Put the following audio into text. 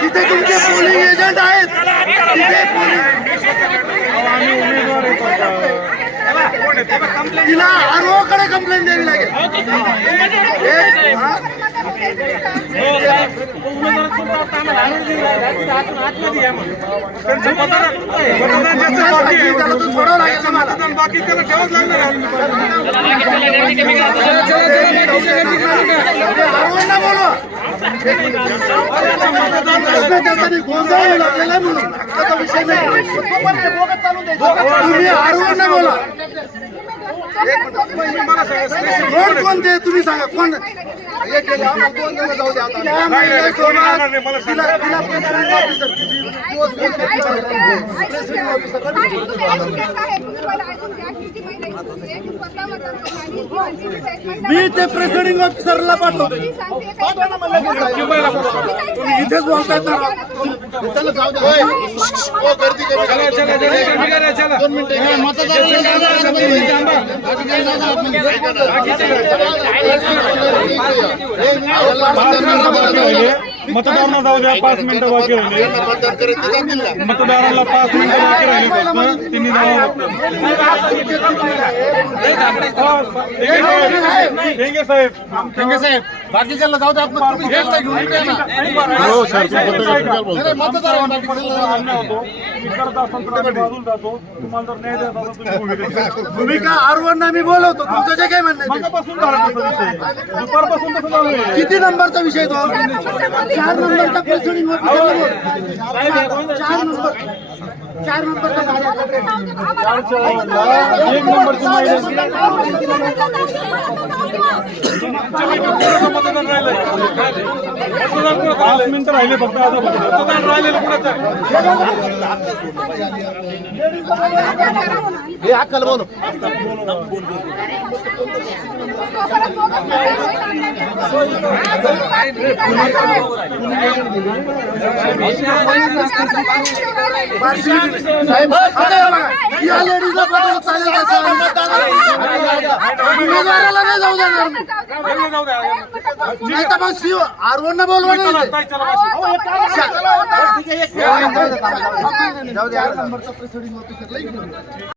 तिथे तुमचे polling agent आहेत, तिथे तिला आरओ कडे कंप्लेंट द्यावी लागेल. सोडावं लागेल मला. बाकी त्याला ठेवाच लागणार. आरओना बोलवा. गोंधळ लागलेला म्हणून त्याचा विषय नाही. तुम्ही आरओना बोला. कोण कोणते तुम्ही सांगा. कोण मी ते प्रेसिडिंग ऑफिसरला पाठवतो. तुम्ही इथेच बोलताय ना. मतदारांना जाऊ द्या. 5 मिनिटं बाकी राहिले. मतदारांना 5 मिनिटं बाकी राहिले. त्यांनी साहेब बाकीच्याला जाऊ द्या. तुम्ही का आरवणना मी बोलवतो. तुमचं जे काय म्हणणं किती नंबरचा विषय तो. 4 नंबरचा प्रेसिडिंग ऑफिसर. 4 नंबरचा मतदान राहिले. 5 मिनिटं राहिले फक्त. आता मतदान राहिलेलं कुणाचं हे अक्कल बोलो. या लेडीजला बदल चालेल का. उमेदवाराला नाही जाऊ देणार मी. नाही तर मग सीओ आरवणना बोलवा. जाऊ द्या. 4 नंबरचा प्रेसिडिंग ऑफिसर